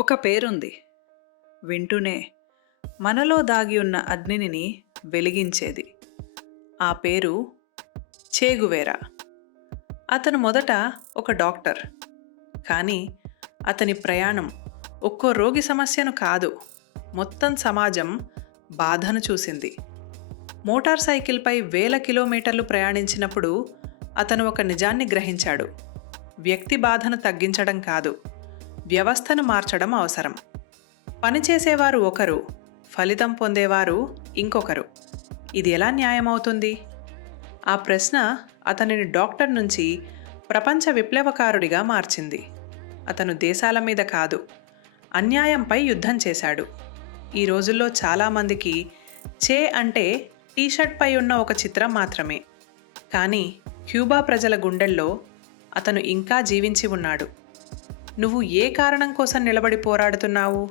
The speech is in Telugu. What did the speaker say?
ఒక పేరుంది. వింటూనే మనలో దాగి ఉన్న అగ్నిని వెలిగించేది. ఆ పేరు చేగువేరా. అతను మొదట ఒక డాక్టర్. కానీ అతని ప్రయాణం ఒక్కో రోగి సమస్యను కాదు మొత్తం సమాజం బాధను చూసింది. మోటార్ సైకిల్పై వేల కిలోమీటర్లు ప్రయాణించినప్పుడు అతను ఒక నిజాన్ని గ్రహించాడు. వ్యక్తి బాధను తగ్గించడం కాదు. వ్యవస్థను మార్చడం అవసరం. పనిచేసేవారు ఒకరు ఫలితం పొందేవారు ఇంకొకరు. ఇది ఎలా న్యాయమవుతుంది ఆ ప్రశ్న అతనిని డాక్టర్ నుంచి ప్రపంచ విప్లవకారుడిగా మార్చింది. అతను దేశాల మీద కాదు అన్యాయంపై యుద్ధం చేశాడు. ఈ రోజుల్లో చాలామందికి చే అంటే టీషర్ట్పై ఉన్న ఒక చిత్రం మాత్రమే. కానీ క్యూబా ప్రజల గుండెల్లో అతను ఇంకా జీవించి ఉన్నాడు. నువ్వు ఏ కారణం కోసం నిలబడి పోరాడుతున్నావు?